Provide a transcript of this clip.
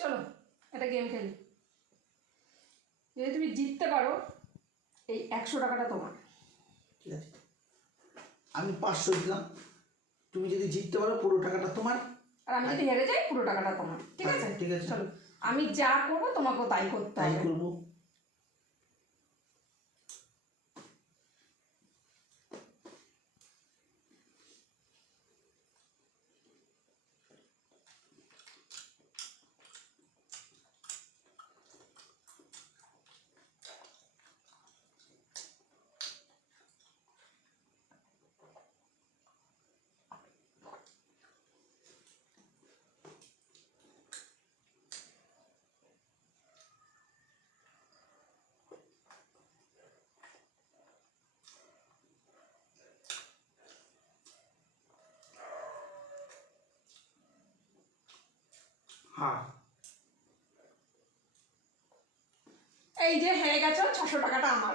চলো একটা গেম খেলি। যদি তুমি জিততে পারো এই 100 টাকাটা তোমার। ঠিক আছে, আমি 500 দিলাম, তুমি যদি জিততে পারো পুরো টাকাটা তোমার, আর আমি যদি হেরে যাই পুরো টাকাটা তোমার। ঠিক আছে? ঠিক আছে, চলো আমি যা করবো তোমাকেও তাই করতে তাই হবে। করবো। হ্যাঁ, এই যে হেরে গেছো, 600 টাকাটা আমার।